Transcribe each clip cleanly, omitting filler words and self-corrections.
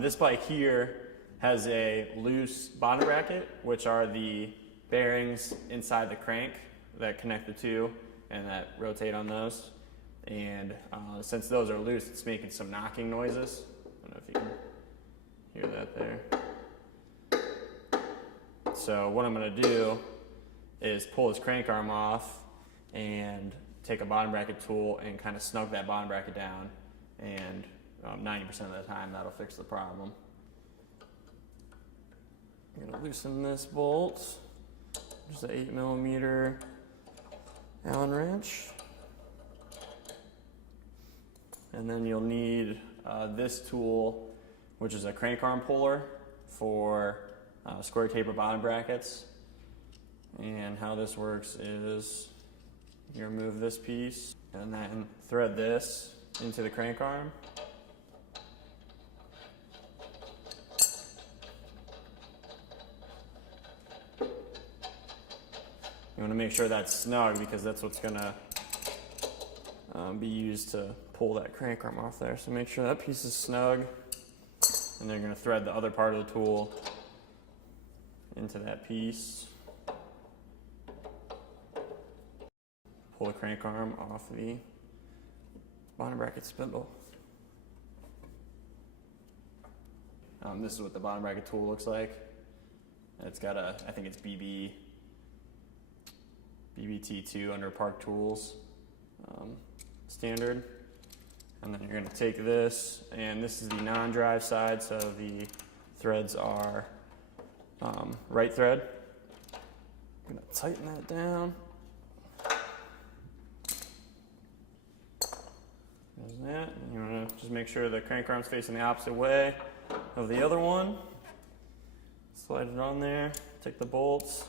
This bike here has a loose bottom bracket, which are the bearings inside the crank that connect the two and that rotate on those. And since those are loose, it's making some knocking noises. I don't know if you can hear that there. So what I'm going to do is pull this crank arm off and take a bottom bracket tool and kind of snug that bottom bracket down, and 90% of the time that'll fix the problem. I'm going to loosen this bolt, just an 8mm Allen wrench, and then you'll need this tool, which is a crank arm puller for square taper bottom brackets. And how this works is you remove this piece and then thread this into the crank arm. You want to make sure that's snug because that's what's going to be used to pull that crank arm off there. So make sure that piece is snug, and then you're going to thread the other part of the tool into that piece. Pull the crank arm off the bottom bracket spindle. This is what the bottom bracket tool looks like. It's got a, I think it's BBT2 under Park Tools standard. And then you're going to take this, and this is the non-drive side, so the threads are right thread. I'm going to tighten that down. There's that. And you want to just make sure the crank arm's facing the opposite way of the other one. Slide it on there, take the bolts.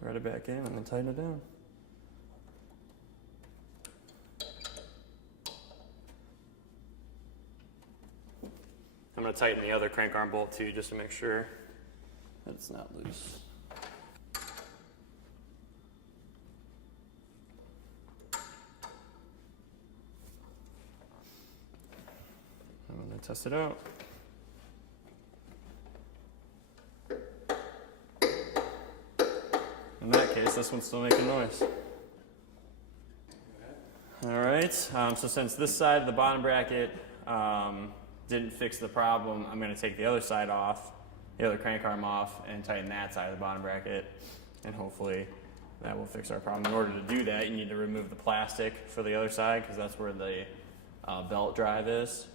Thread it back in and then tighten it down. I'm going to tighten the other crank arm bolt too, just to make sure that it's not loose. I'm going to test it out. In that case, this one's still making noise. All right, so since this side of the bottom bracket didn't fix the problem, I'm going to take the other side off, the other crank arm off, and tighten that side of the bottom bracket, and hopefully that will fix our problem. In order to do that, you need to remove the plastic for the other side, because that's where the belt drive is.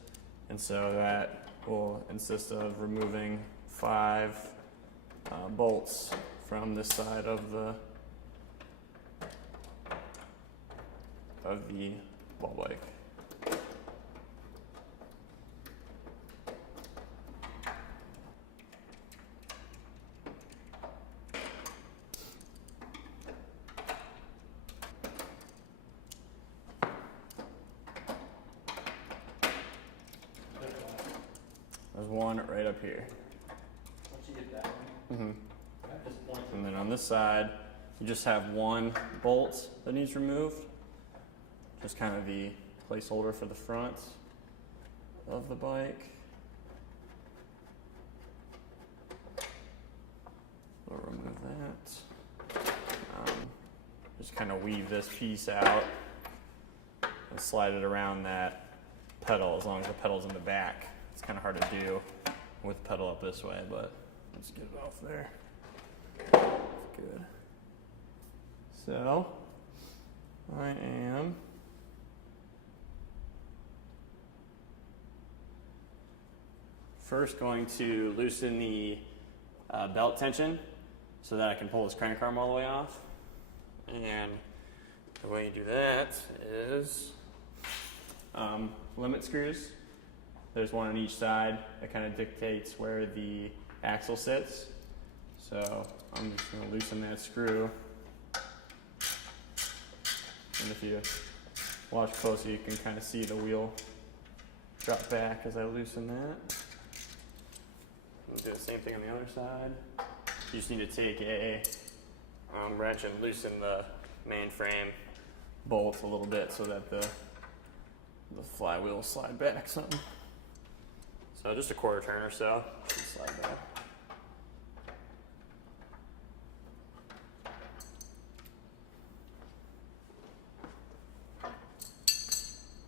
And so that will consist of removing 5 bolts from this side of the ball bike. There's one right up here. Once you get that one. And then on this side, you just have one bolt that needs removed. Just kind of the placeholder for the front of the bike. We'll remove that. Just kind of weave this piece out and slide it around that pedal as long as the pedal's in the back. It's kind of hard to do with the pedal up this way, but let's get it off there. Good. So I am first going to loosen the belt tension so that I can pull this crank arm all the way off. And the way you do that is limit screws. There's one on each side that kind of dictates where the axle sits. So I'm just going to loosen that screw. And if you watch closely, you can kind of see the wheel drop back as I loosen that. We'll do the same thing on the other side. You just need to take a wrench and loosen the main frame bolts a little bit so that the flywheel will slide back some. So just a quarter turn or so should slide back.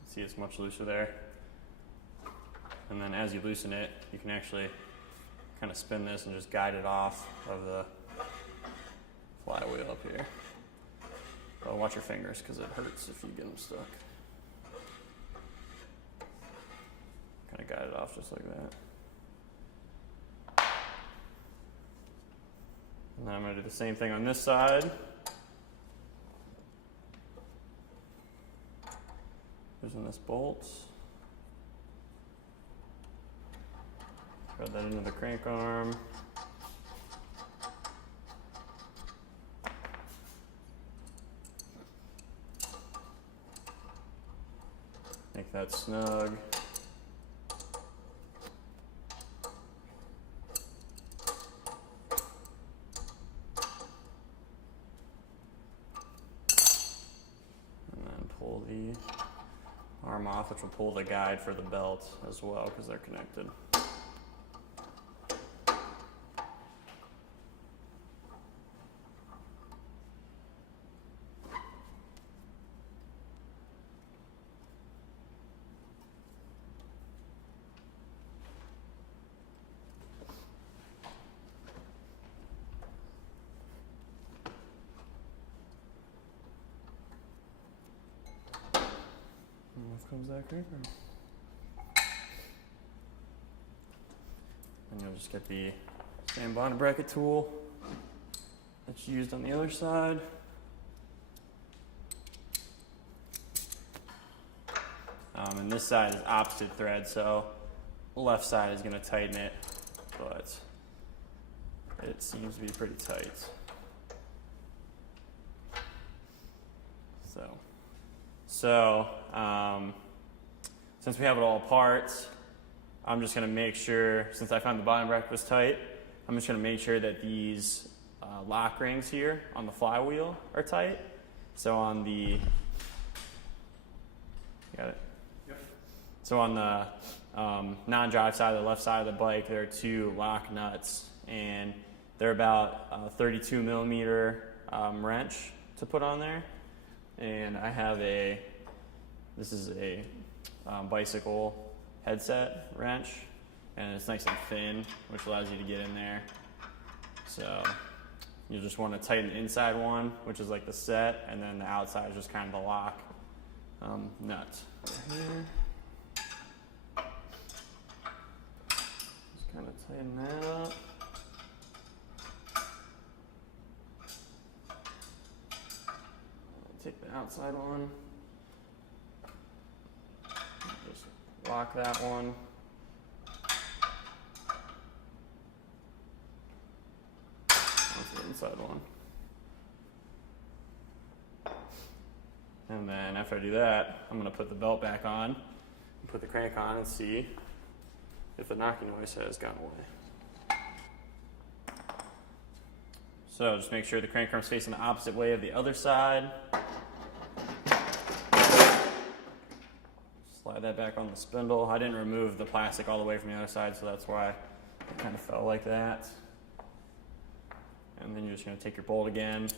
See, it's much looser there. And then as you loosen it, you can actually kind of spin this and just guide it off of the flywheel up here. But watch your fingers because it hurts if you get them stuck. Kind of guide it off just like that. And then I'm going to do the same thing on this side. Using this bolt. Thread that into the crank arm. Make that snug. And then pull the arm off, which will pull the guide for the belt as well because they're connected. Off comes that crank arm. And you'll just get the same bottom bracket tool that's used on the other side. And this side is opposite thread, so the left side is going to tighten it, but it seems to be pretty tight. So since we have it all apart, I'm just going to make sure, since I found the bottom bracket was tight, I'm just going to make sure that these lock rings here on the flywheel are tight. So on the, you got it? Yep. So on the non-drive side, the left side of the bike, there are two lock nuts, and they're about a 32 millimeter wrench to put on there. And I have this is a bicycle headset wrench, and it's nice and thin, which allows you to get in there. So you just want to tighten the inside one, which is like the set, and then the outside is just kind of the lock nut. Right here. Just kind of tighten that up. Take the outside one, just lock that one. That's the inside one. And then after I do that, I'm going to put the belt back on, and put the crank on and see if the knocking noise has gone away. So just make sure the crank arm's facing the opposite way of the other side. Slide that back on the spindle. I didn't remove the plastic all the way from the other side, so that's why it kind of fell like that. And then you're just going to take your bolt again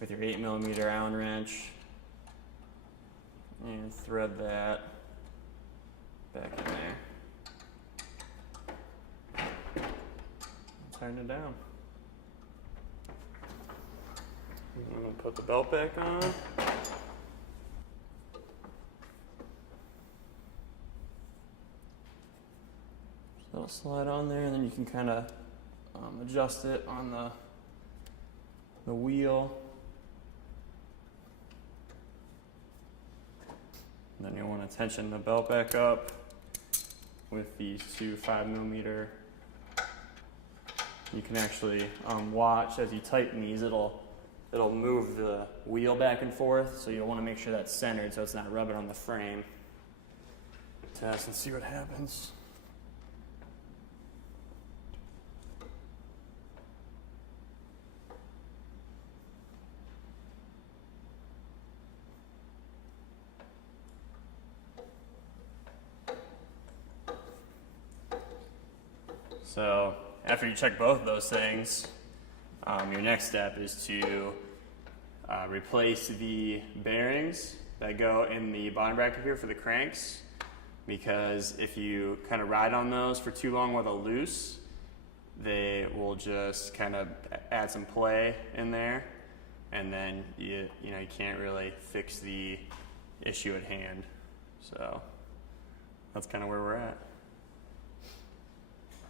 with your 8 millimeter Allen wrench and thread that back in there. And tighten it down. And I'm going to put the belt back on. So it'll slide on there, and then you can kind of adjust it on the wheel. And then you'll want to tension the belt back up with these two 5 millimeter. You can actually watch as you tighten these, it'll move the wheel back and forth, so you'll want to make sure that's centered so it's not rubbing on the frame. Test and see what happens. So after you check both of those things, your next step is to replace the bearings that go in the bottom bracket here for the cranks, because if you kind of ride on those for too long while they're loose, they will just kind of add some play in there, and then you can't really fix the issue at hand. So that's kind of where we're at.